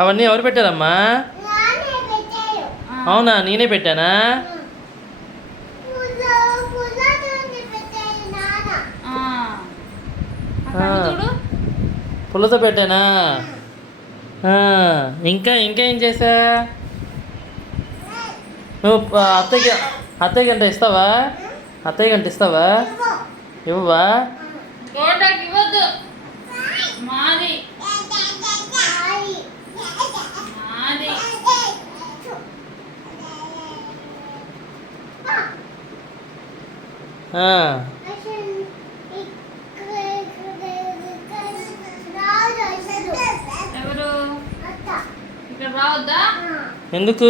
అవన్నీ ఎవరు పెట్టారమ్మా? అవునా, నేనే పెట్టానా? పుల్లతో పెట్టానా? ఇంకా ఇంకా ఏం చేసా? నువ్వు అత్తయ్యకి అంత ఇస్తావా? అత్తయ్యకి అంత ఇస్తావా? ఇవ్వవా? ఎందుకు?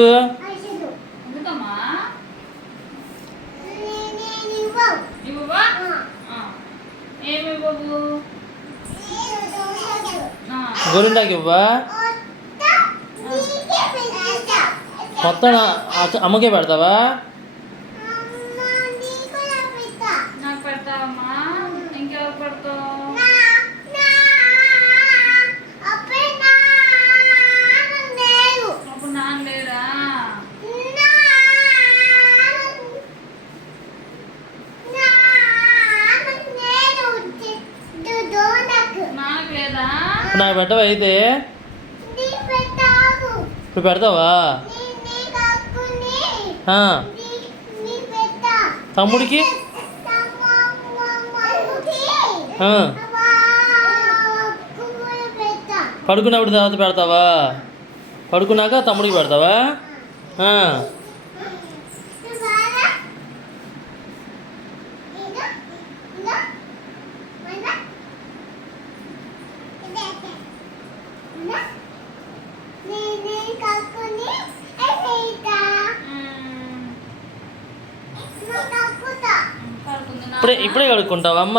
గోరింటాకి ఇవ్వా? మొత్తం అమ్మకే పెడతావా? నాకు పెట్టవా అయితే? ఇప్పుడు పెడతావా? తమ్ముడికి పడుకున్నప్పుడు తర్వాత పెడతావా? పడుకున్నాక తమ్ముడికి పెడతావా? ఇప్పుడే కడుక్కుంటావా అమ్మ?